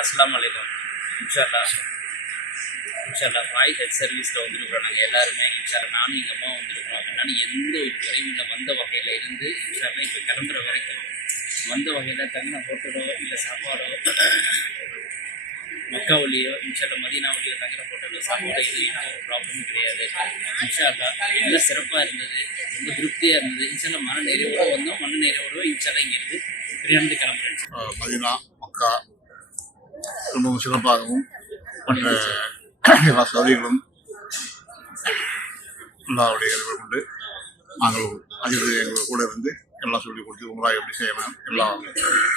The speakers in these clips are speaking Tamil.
அஸ்ஸலாமு அலைக்கும். இன்ஷா அல்லாஹ் ஃபாய் ஹெல்த் சர்வீஸில் வந்துருக்குறோம். நாங்கள் எல்லாருமே நானும் எங்கள் அம்மாவும் வந்துருக்குறோம். அதனால எந்த ஒரு குறைவில்லை. வந்த வகையில் இருந்து இப்போ கிளம்புற வரைக்கும் வந்த வகையில் தங்கின ஹோட்டலோ இல்லை சாப்பாடோ மக்காவிலேயோ மதீனாவிலேயோ தங்குற ஹோட்டலோ சாப்பாடோ எந்த ஒரு ப்ராப்ளமும் கிடையாது. எல்லாம் சிறப்பாக இருந்தது. ரொம்ப திருப்தியாக இருந்தது. மன நிறைவோடு வந்தோம். மன நிறைவோடு இங்கேருந்து பிரியாண்டு கிளம்புறேன். மதீனா மக்கா ரொம்பவும் சிறப்பாகவும் மற்ற எல்லா சௌகரியங்களும் எல்லாருடைய இதுவை கொண்டு நாங்கள் அஜித் எங்கள் கூட இருந்து எல்லாம் சொல்லிக் கொடுத்து உங்களாக எப்படி செய்யணும் எல்லாம்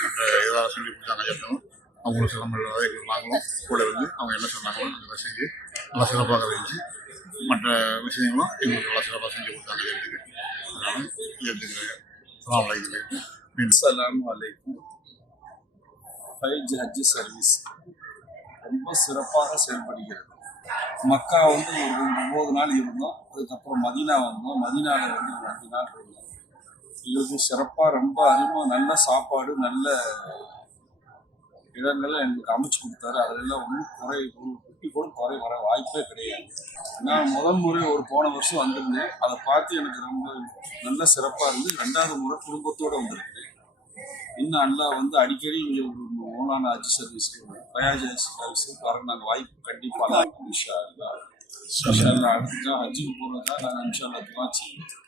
மற்ற ஏதாவது சொல்லிக் கொடுத்தாங்க அஜித்தனும் அவங்களும் சிரமம் இல்லாத எங்களுக்கு நாங்களும் கூட இருந்து அவங்க என்ன சொன்னாங்களோ அந்த மாதிரி செஞ்சு நல்லா சிறப்பாக இருந்துச்சு. மற்ற விஷயங்களும் எங்களுக்கு நல்லா சிறப்பாக செஞ்சு கொடுத்தாங்க அஜித்துக்கு. அதனால் அஜித்துக்கு அஸ்ஸலாமு அலைக்கும். ஹஜ் சர்வீஸ் ரொம்ப சிறப்பாக செயல்படுகிறது. மக்கா வந்து ஒரு 9 நாள் இருந்தோம். அதுக்கப்புறம் மதீனா வந்தோம். மதீனாவில் வந்து ஒரு 5 நாள் இருந்தோம். எங்களுக்கு சிறப்பாக ரொம்ப அதிகமாக நல்ல சாப்பாடு நல்ல இடங்கள்லாம் எங்களுக்கு அமைச்சு கொடுத்தாரு. அதிலெல்லாம் ஒன்றும் ஒரு குட்டி கூட குறை வர வாய்ப்பே கிடையாது. நான் முதல் முறை போன வருஷம் வந்திருந்தேன். அதை பார்த்து எனக்கு ரொம்ப நல்ல சிறப்பாக இருந்து 2வது முறை குடும்பத்தோடு வந்திருக்கேன். இன்னும் நல்லா வந்து அடிக்கடி இங்கே ஒரு ஓனான ஹஜ் சர்வீஸ்க்கு பயாஜ் சர்வீஸுக்கு வர நாங்கள் வாய்ப்பு கண்டிப்பாக இன்ஷா அல்லாஹ் அடுத்த ஹஜ்ஜுக்கு போகிறதா நாங்கள் இன்ஷா அல்லாஹ் துஆ செய்வோம்.